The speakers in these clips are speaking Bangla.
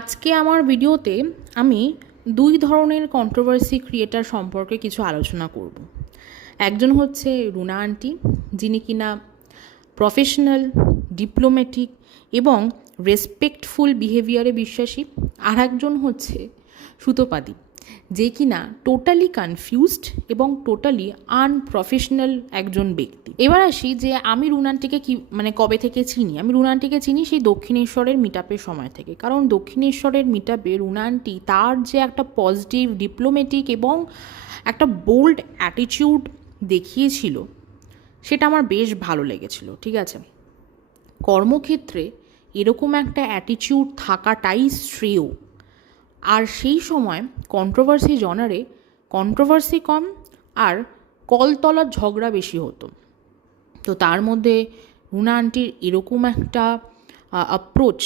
আজকে আমার ভিডিওতে আমি দুই ধরনের কন্ট্রোভার্সি ক্রিয়েটার সম্পর্কে কিছু আলোচনা করব। একজন হচ্ছে রুনা আন্টি, যিনি কিনা প্রফেশনাল ডিপ্লোম্যাটিক এবং রেসপেক্টফুল বিহেভিয়ারে বিশ্বাসী। আর একজন হচ্ছে সুতোপাদি যে কিনা টোটালি কনফিউজড এবং টোটালি আনপ্রফেশনাল একজন ব্যক্তি। এবার আসি যে আমি রুনানটিকে কি মানে কবে থেকে চিনি? আমি রুনানটিকে চিনি সেই দক্ষিণেশ্বরের মিটাপের সময় থেকে। কারণ দক্ষিণেশ্বরের মিটাপে রুনানটি তার যে একটা পজিটিভ ডিপ্লোম্যাটিক এবং একটা বোল্ড অ্যাটিটিউড দেখিয়েছিল, সেটা আমার বেশ ভালো লেগেছিল, ঠিক আছে? কর্মক্ষেত্রে এরকম একটা অ্যাটিটিউড থাকাটাই শ্রেয়। আর সেই সময় কন্ট্রোভার্সি জনারে কন্ট্রোভার্সি কম আর কলতলার ঝগড়া বেশি হতো। তো তার মধ্যে রুনা আন্টির এরকম একটা অ্যাপ্রোচ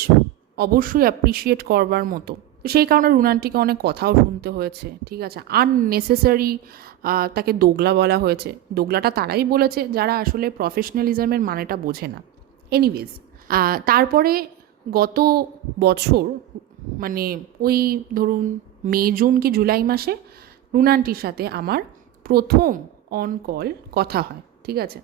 অবশ্যই অ্যাপ্রিসিয়েট করবার মতো। সেই কারণে রুনা আন্টিকে অনেক কথাও শুনতে হয়েছে, ঠিক আছে? আননেসেসারি তাকে দোগলা বলা হয়েছে। দোগলাটা তারাই বলেছে যারা আসলে প্রফেশনালিজমের মানেটা বোঝে না। এনিওয়েজ তারপরে গত বছর মানে ওই ধরুন মে, জুন কি জুলাই মাসে রুনান্টির সাথে আমার প্রথম অন কল কথা হয়, ঠিক আছে?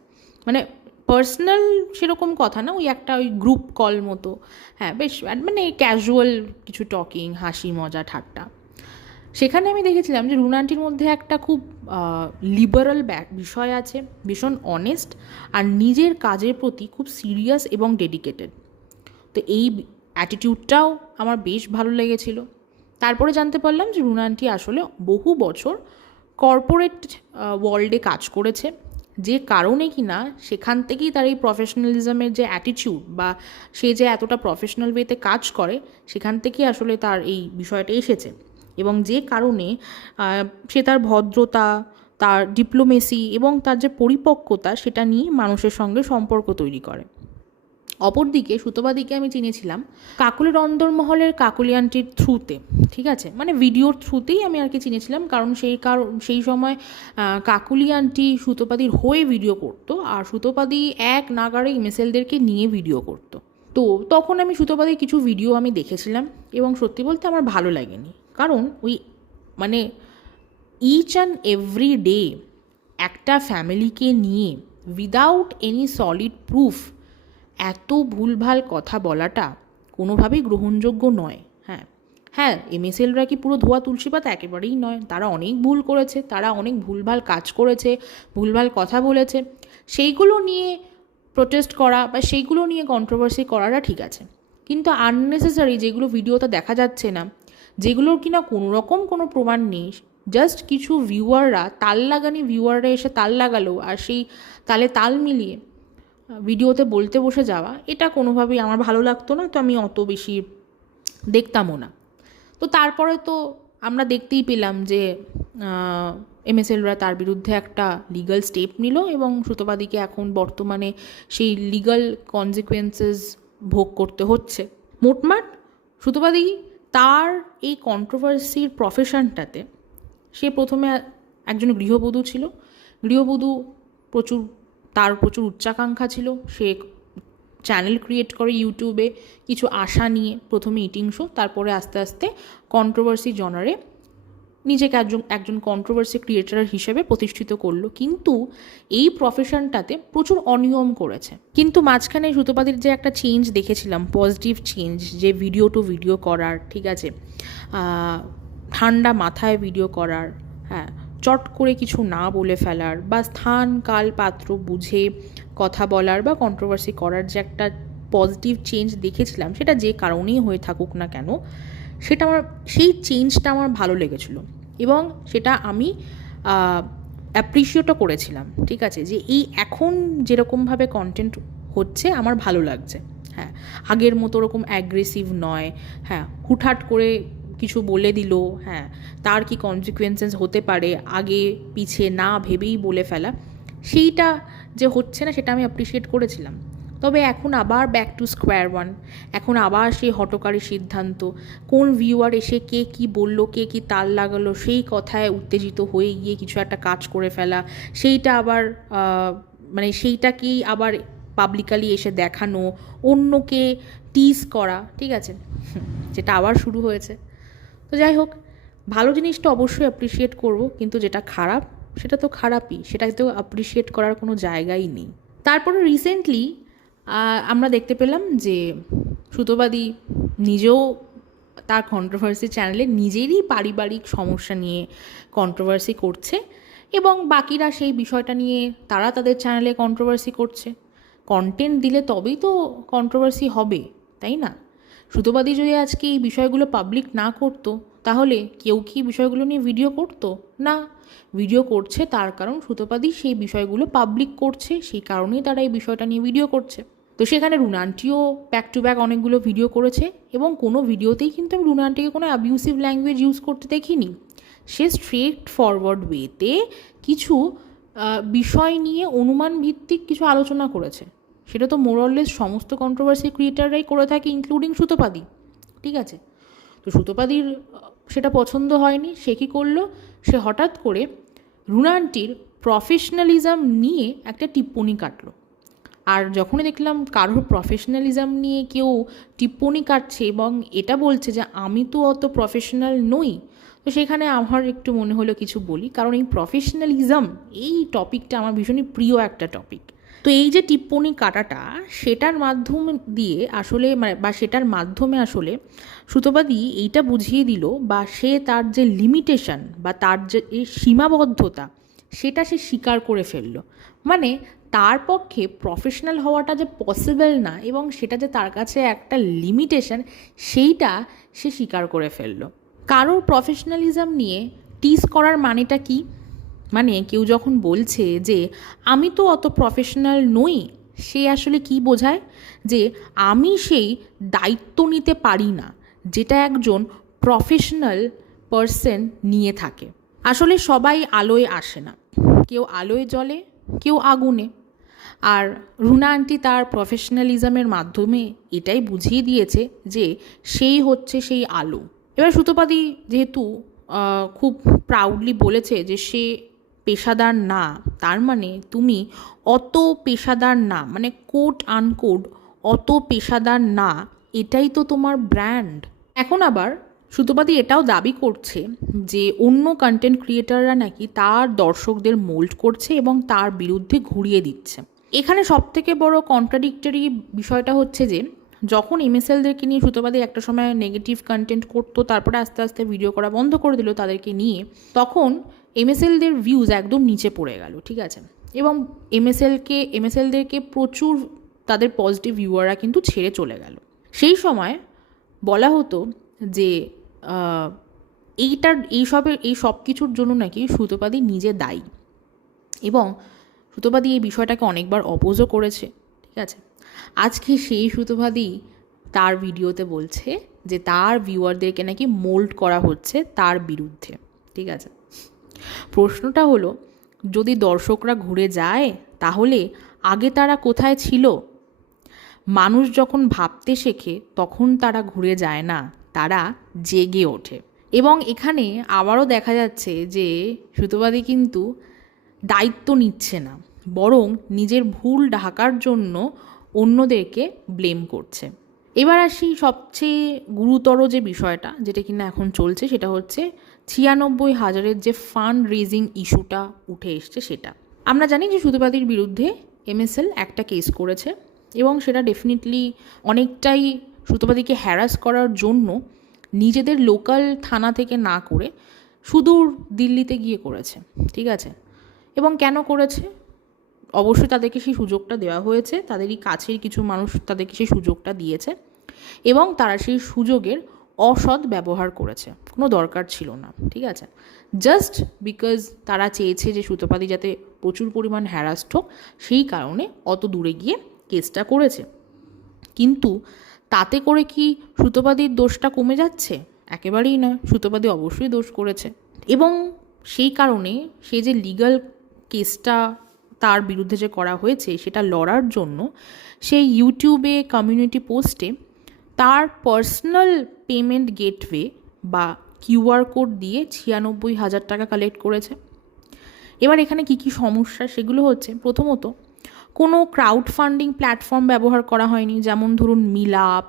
মানে পার্সোনাল সেরকম কথা না, ওই একটা ওই গ্রুপ কল মতো। হ্যাঁ বেশ মানে ক্যাজুয়াল কিছু টকিং হাসি, মজা, ঠাট্টা। সেখানে আমি দেখেছিলাম যে রুনান্টির মধ্যে একটা খুব লিবারাল বিষয় আছে, ভীষণ অনেস্ট আর নিজের কাজের প্রতি খুব সিরিয়াস এবং ডেডিকেটেড তো এই অ্যাটিটিউডটাও আমার বেশ ভালো লেগেছিল। তারপরে জানতে পারলাম যে রুনা আন্টি আসলে বহু বছর কর্পোরেট ওয়ার্ল্ডে কাজ করেছে। যে কারণে কি না সেখান থেকেই তার এই প্রফেশনালিজমের যে অ্যাটিটিউড বা সে যে এতটা প্রফেশনাল ওয়েতে কাজ করে, সেখান থেকেই আসলে তার এই বিষয়টা এসেছে। এবং যে কারণে সে তার ভদ্রতা, তার ডিপ্লোমেসি এবং তার যে পরিপক্কতা, সেটা নিয়ে মানুষের সঙ্গে সম্পর্ক তৈরি করে। অপরদিকে সুতোবাদিকে আমি চিনেছিলাম, কাকুলি রন্দরমহলের কাকুলি থ্রুতে ঠিক আছে? মানে ভিডিওর থ্রুতেই আমি আর কি চিনেছিলাম, কারণ সেই কারণ, সেই সময় কাকুলি সুতোপাদির হয়ে ভিডিও করতো, আর সুতোপাদি এক নাগারে মেসেলদেরকে নিয়ে ভিডিও করতো। তো তখন আমি সুতোপাদির কিছু ভিডিও আমি দেখেছিলাম, এবং সত্যি বলতে আমার ভালো লাগেনি। কারণ ওই মানে ইচ অ্যান্ড এভরি ডে একটা ফ্যামিলিকে নিয়ে উইদাউট এনি সলিড প্রুফ এত ভুলভাল কথা বলাটা কোনোভাবেই গ্রহণযোগ্য নয় হ্যাঁ। হ্যাঁ এমএসএলরা কি পুরো ধোয়া তুলসী পাতা? একেবারেই নয়। তারা অনেক ভুল করেছে, তারা অনেক ভুলভাল কাজ করেছে, ভুলভাল কথা বলেছে। সেইগুলো নিয়ে প্রোটেস্ট করা বা সেইগুলো নিয়ে কন্ট্রোভার্সি করাটা ঠিক আছে। কিন্তু আননেসেসারি যেগুলো ভিডিওতে দেখা যাচ্ছে না, যেগুলোর কিনা কোনো রকম কোনো প্রমাণ নেই জাস্ট কিছু ভিউয়াররা তাল লাগানি ভিউয়াররা এসে তাল লাগালো আর সেই তালে তাল মিলিয়ে ভিডিওতে বলতে বসে যাওয়া, এটা কোনোভাবেই আমার ভালো লাগতো না, তো আমি অত বেশি দেখতামও না। তো তারপরে তো আমরা দেখতেই পেলাম যে এমএসএলরা তার বিরুদ্ধে একটা লিগাল স্টেপ নিল এবং সুতোবাদীকে এখন বর্তমানে সেই লিগাল কনজিকুয়েন্সেস ভোগ করতে হচ্ছে। মোটমাট সুতোবাদী তার এই কন্ট্রোভার্সির প্রফেশনটাতে সে প্রথমে একজন গৃহবধূ ছিল। গৃহবধূ প্রচুর তার প্রচুর উচ্চাকাঙ্ক্ষা ছিল। সে চ্যানেল ক্রিয়েট করে ইউটিউবে কিছু আশা নিয়ে প্রথমে ইটিং শো তারপরে আস্তে আস্তে কন্ট্রোভার্সি জনারে নিজেকে একজন একজন কন্ট্রোভার্সি ক্রিয়েটার হিসেবে প্রতিষ্ঠিত করল। কিন্তু এই প্রফেশনটাতে প্রচুর অনিয়ম করেছে। কিন্তু মাঝখানে সুতোপাদির যে একটা চেঞ্জ দেখেছিলাম পজিটিভ চেঞ্জ যে ভিডিও টু ভিডিও করার, ঠিক আছে? ঠান্ডা মাথায় ভিডিও করার হ্যাঁ চট করে কিছু না বলে ফেলার বা স্থান, কাল, পাত্র বুঝে কথা বলার বা কন্ট্রোভার্সি করার যে একটা পজিটিভ চেঞ্জ দেখেছিলাম, সেটা যে কারণেই হয়ে থাকুক না কেন, সেটা আমার, সেই চেঞ্জটা আমার ভালো লেগেছিল। এবং সেটা আমি অ্যাপ্রিসিয়েটও করেছিলাম, ঠিক আছে? যে এই এখন যেরকমভাবে কন্টেন্ট হচ্ছে, আমার ভালো লাগছে হ্যাঁ? আগের মতো ওরকম অ্যাগ্রেসিভ নয় হ্যাঁ? হুটহাট করে কিছু বলে দিল হ্যাঁ তার কি কনসিকুয়েন্সেস হতে পারে, আগে পিছে না ভেবেই বলে ফেলা। সেইটা যে হচ্ছে না, সেটা আমি অ্যাপ্রিসিয়েট করেছিলাম। তবে এখন আবার ব্যাক টু স্কোয়ার ওয়ান এখন আবার সেই হটকারী সিদ্ধান্ত, কোন ভিউয়ার এসে কে কি বলল, কে কি তাল লাগালো, সেই কথায় উত্তেজিত হয়ে গিয়ে কিছু একটা কাজ করে ফেলা, সেইটা আবার মানে সেইটাকেই আবার পাবলিকালি এসে দেখানো, অন্যকে টিজ করা, ঠিক আছে? যেটা আবার শুরু হয়েছে। তো যাই হোক, ভালো জিনিসটা অবশ্যই অ্যাপ্রিসিয়েট করব, কিন্তু যেটা খারাপ, সেটা তো খারাপই, সেটাতেও অ্যাপ্রিসিয়েট করার কোনো জায়গাই নেই। তারপরে রিসেন্টলি আমরা দেখতে পেলাম যে সুতোবাদী নিজেও তার কন্ট্রোভার্সি চ্যানেলে নিজেরই পারিবারিক সমস্যা নিয়ে কন্ট্রোভার্সি করছে, এবং বাকিরা সেই বিষয়টা নিয়ে তারা তাদের চ্যানেলে কন্ট্রোভার্সি করছে। কন্টেন্ট দিলে তবেই তো কন্ট্রোভার্সি হবে, তাই না? সুতোবাদী যদি আজকে এই বিষয়গুলো পাবলিক না করতো, তাহলে কেউ কি বিষয়গুলো নিয়ে ভিডিও করতো? না। ভিডিও করছে তার কারণ সুতোপাদি সেই বিষয়গুলো পাবলিক করছে, সেই কারণেই তারা এই বিষয়টা নিয়ে ভিডিও করছে। তো সেখানে রুনান্টিও ব্যাক টু ব্যাক অনেকগুলো ভিডিও করেছে এবং কোনো ভিডিওতেই কিন্তু আমি রুনান্টিকে কোনো অ্যাবিউসিভ ল্যাঙ্গুয়েজ ইউজ করতে দেখিনি। সে স্ট্রেট ফরওয়ার্ড ওয়েতে কিছু বিষয় নিয়ে অনুমান ভিত্তিক কিছু আলোচনা করেছে। সেটা তো মোরললেস সমস্ত কন্ট্রোভার্সি ক্রিয়েটাররাই করে থাকে ইনক্লুডিং সুতোপাদি, ঠিক আছে? তো সুতোপাদির সেটা পছন্দ হয়নি, সে কী করল? সে হঠাৎ করে রুনান্টির প্রফেশনালিজম নিয়ে একটা টিপ্পনি কাটলো। আর যখনই দেখলাম কারোর প্রফেশনালিজম নিয়ে কেউ টিপ্পণী কাটছে এবং এটা বলছে যে আমি তো অত প্রফেশনাল নই, তো সেখানে আমার একটু মনে হলো কিছু বলি, কারণ এই প্রফেশনালিজম এই টপিকটা আমার ভীষণই প্রিয় একটা টপিক তো এই যে টিপ্পনি কাটাটা, সেটার মাধ্যম দিয়ে আসলে মানে বা সেটার মাধ্যমে আসলে সুতোবাদী এইটা বুঝিয়ে দিল, বা সে তার যে লিমিটেশন বা তার যে সীমাবদ্ধতা, সেটা সে স্বীকার করে ফেলল। মানে তার পক্ষে প্রফেশনাল হওয়াটা যে পসিবল না, এবং সেটা যে তার কাছে একটা লিমিটেশন সেইটা সে স্বীকার করে ফেলল। কারোর প্রফেশনালিজম নিয়ে টিস করার মানেটা কি? মানে কেউ যখন বলছে যে, আমি তো অত প্রফেশনাল নই সে আসলে কি বোঝায়? যে, আমি সেই দায়িত্ব নিতে পারি না, যেটা একজন প্রফেশনাল পার্সন নিয়ে থাকে। আসলে সবাই আলোয় আসে না। কেউ আলোয় জ্বলে, কেউ আগুনে। আর রুনা আন্টি তার প্রফেশনালিজমের মাধ্যমে এটাই বুঝিয়ে দিয়েছে যে, সেই হচ্ছে সেই আলো। এবার সুতোপাদি যেহেতু খুব প্রাউডলি বলেছে যে, সে পেশাদার না, তার মানে তুমি অত পেশাদার না মানে কোট আনকোড অত পেশাদার না, এটাই তো তোমার ব্র্যান্ড এখন আবার সুতোপাদি এটাও দাবি করছে যে অন্য কন্টেন্ট ক্রিয়েটাররা নাকি তার দর্শকদের মোল্ড করছে এবং তার বিরুদ্ধে ঘুরিয়ে দিচ্ছে। এখানে সবথেকে বড় কন্ট্রাডিক্টরি বিষয়টা হচ্ছে যে, যখন এমএসএলদেরকে নিয়ে সুতোবাদী একটা সময় নেগেটিভ কন্টেন্ট করতো, তারপরে আস্তে আস্তে ভিডিও করা বন্ধ করে দিল তাদেরকে নিয়ে, তখন এমএসএলদের ভিউজ একদম নিচে পড়ে গেল, ঠিক আছে? এবং এমএসএলকে এমএসএলদেরকে প্রচুর তাদের পজিটিভ ভিউয়াররা কিন্তু ছেড়ে চলে গেল। সেই সময় বলা হতো যে এইটার এইসবের এই সব কিছুর জন্য নাকি সুতোপাদি নিজে দায়ী। এবং সুতোপাদি এই বিষয়টাকে অনেকবার অপোজও করেছে, ঠিক আছে? আজকে সেই সুতোভাদি তার ভিডিওতে বলছে যে, তার ভিউয়ারদেরকে নাকি মোল্ড করা হচ্ছে তার বিরুদ্ধে, ঠিক আছে? প্রশ্নটা হলো, যদি দর্শকরা ঘুরে যায়, তাহলে আগে তারা কোথায় ছিল? মানুষ যখন ভাবতে শেখে, তখন তারা ঘুরে যায় না, তারা জেগে ওঠে। এবং এখানে আবারও দেখা যাচ্ছে যে সুতোবাদী কিন্তু দায়িত্ব নিচ্ছে না, বরং নিজের ভুল ঢাকার জন্য অন্যদেরকে ব্লেম করছে। এবার আসি সবচেয়ে গুরুতর যে বিষয়টা, যেটা কিনা এখন চলছে, সেটা হচ্ছে ছিয়ানব্বই হাজারের যে ফান্ড রেজিং ইস্যুটা উঠে এসছে সেটা। আমরা জানি যে সুতোবাদীর বিরুদ্ধে এমএসএল একটা কেস করেছে এবং সেটা ডেফিনেটলি অনেকটাই সুতোবাদীকে হ্যারাস করার জন্য নিজেদের লোকাল থানা থেকে না করে সুদূর দিল্লিতে গিয়ে করেছে, ঠিক আছে? এবং কেন করেছে? অবশ্যই তাদেরকে সেই সুযোগটা দেওয়া হয়েছে, তাদেরই কাছের কিছু মানুষ তাদেরকে সেই সুযোগটা দিয়েছে এবং তারা সেই সুযোগের অসৎ ব্যবহার করেছে। কোনো দরকার ছিল না, ঠিক আছে? জাস্ট বিকজ তারা চেয়েছে যে সুতোপাতি যাতে প্রচুর পরিমাণ হ্যারাস্ট হোক, সেই কারণে অত দূরে গিয়ে কেসটা করেছে। কিন্তু তাতে করে কি সুতোপাদির দোষটা কমে যাচ্ছে? একেবারেই না সুতোপাদি অবশ্যই দোষ করেছে। এবং সেই কারণে সে যে লিগাল কেসটা তার বিরুদ্ধে যে করা হয়েছে, সেটা লড়ার জন্য সেই ইউটিউবে কমিউনিটি পোস্টে তার পার্সোনাল পেমেন্ট গেটওয়ে বা কিউআর কোড দিয়ে ছিয়ানব্বই হাজার টাকা কালেক্ট করেছে। এবার এখানে কি কি সমস্যা সেগুলো হচ্ছে? প্রথমত, কোনো ক্রাউড ফান্ডিং প্ল্যাটফর্ম ব্যবহার করা হয়নি, যেমন ধরুন মিলাপ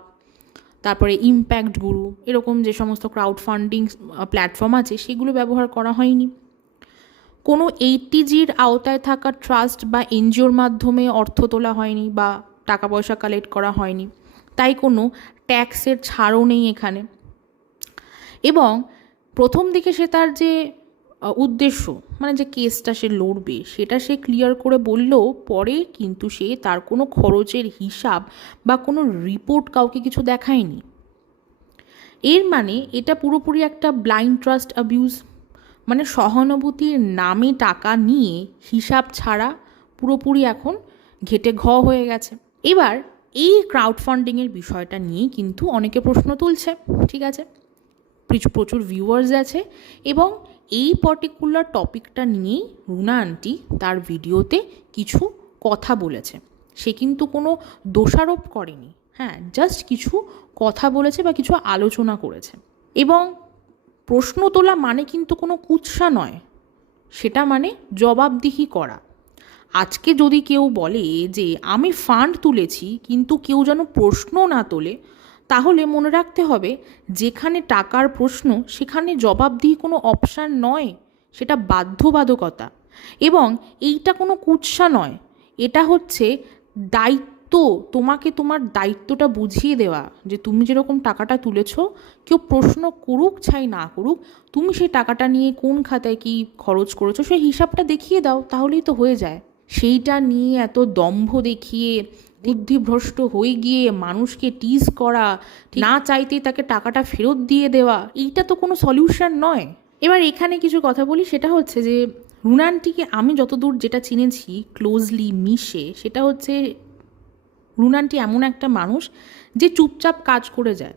তারপরে ইম্প্যাক্ট গুরু এরকম যে সমস্ত ক্রাউড ফান্ডিং প্ল্যাটফর্ম আছে, সেগুলো ব্যবহার করা হয়নি। কোনো এইটিজির আওতায় থাকা ট্রাস্ট বা এনজিওর মাধ্যমে অর্থ তোলা হয়নি বা টাকা পয়সা কালেক্ট করা হয়নি। তাই কোনো ট্যাক্সের ছাড়ও নেই এখানে। এবং প্রথম দিকে সে তার যে উদ্দেশ্য মানে যে কেসটা সে লড়বে, সেটা সে ক্লিয়ার করে বললেও পরে কিন্তু সে তার কোনো খরচের হিসাব বা কোনো রিপোর্ট কাউকে কিছু দেখায়নি। এর মানে এটা পুরোপুরি একটা ব্লাইন্ড ট্রাস্ট অ্যাবিউজ মানে সহানুভূতির নামে টাকা নিয়ে হিসাব ছাড়া পুরোপুরি এখন ঘেটে ঘ হয়ে গেছে। এবার এই ক্রাউড ফান্ডিংয়ের বিষয়টা নিয়েই কিন্তু অনেকে প্রশ্ন তুলছে, ঠিক আছে? প্রচুর প্রচুর ভিউয়ার্স আছে এবং এই পার্টিকুলার টপিকটা নিয়েই রুনা আন্টি তার ভিডিওতে কিছু কথা বলেছে। সে কিন্তু কোনো দোষারোপ করেনি হ্যাঁ জাস্ট কিছু কথা বলেছে বা কিছু আলোচনা করেছে। এবং প্রশ্ন তোলা মানে কিন্তু কোনো কুৎসা নয়, সেটা মানে জবাবদিহি করা। আজকে যদি কেউ বলে যে, আমি ফান্ড তুলেছি, কিন্তু কেউ যেন প্রশ্ন না তোলে, তাহলে মনে রাখতে হবে, যেখানে টাকার প্রশ্ন, সেখানে জবাবদিহি কোনো অপশান নয়, সেটা বাধ্যবাধকতা। এবং এইটা কোনো কুৎসা নয়, এটা হচ্ছে দায়িত্ব, তোমাকে তোমার দায়িত্বটা বুঝিয়ে দেওয়া, যে তুমি যেরকম টাকাটা তুলেছ, কেউ প্রশ্ন করুক, ছাই না করুক, তুমি সেই টাকাটা নিয়ে কোন খাতায় কি খরচ করেছ, সেই হিসাবটা দেখিয়ে দাও, তাহলেই তো হয়ে যায়। সেইটা নিয়ে এত দম্ভ দেখিয়ে, বুদ্ধিভ্রষ্ট হয়ে গিয়ে মানুষকে টিজ করা, না চাইতেই তাকে টাকাটা ফেরত দিয়ে দেওয়া, এইটা তো কোনো সলিউশন নয়। এবার এখানে কিছু কথা বলি, সেটা হচ্ছে যে, রুনানটিকে আমি যতদূর যেটা চিনেছি ক্লোজলি মিশে, সেটা হচ্ছে রুনানটি এমন একটা মানুষ যে চুপচাপ কাজ করে যায়।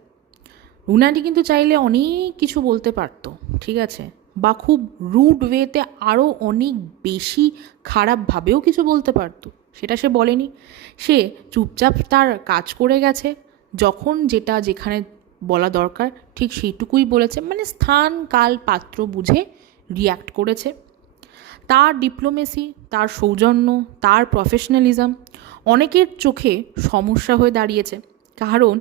রুনানটি কিন্তু চাইলে অনেক কিছু বলতে পারতো, ঠিক আছে? বা খুব রুড ওয়েতে আরও অনেক বেশি খারাপভাবেও কিছু বলতে পারতো। সেটা সে বলেনি। সে চুপচাপ তার কাজ করে গেছে। যখন যেটা যেখানে বলা দরকার, ঠিক সেইটুকুই বলেছে। মানে স্থান, কাল, পাত্র বুঝে রিয়্যাক্ট করেছে। তার ডিপ্লোমেসি তার সৌজন্য, তার প্রফেশনালিজম অনেকের চোখে সমস্যা হয়ে দাঁড়িয়েছে। কারণ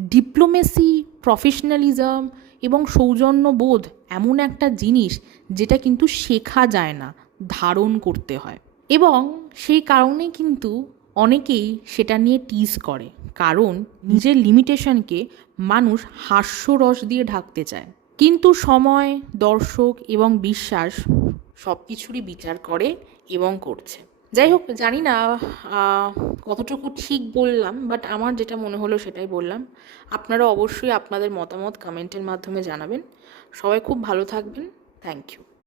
ডিপ্লোমেসি প্রফেশনালিজম এবং সৌজন্য বোধ এমন একটা জিনিস যেটা কিন্তু শেখা যায় না, ধারণ করতে হয়। এবং সেই কারণে কিন্তু অনেকেই সেটা নিয়ে টিজ করে, কারণ নিজের লিমিটেশনকে মানুষ হাস্যরস দিয়ে ঢাকতে চায়। কিন্তু সময়, দর্শক এবং বিশ্বাস সব কিছুরই বিচার করে এবং করছে। যাই হোক, জানি না কতটুকু ঠিক বললাম বাট আমার যেটা মনে হলো সেটাই বললাম। আপনারা অবশ্যই আপনাদের মতামত কমেন্টের মাধ্যমে জানাবেন। সবাই খুব ভালো থাকবেন। Thank you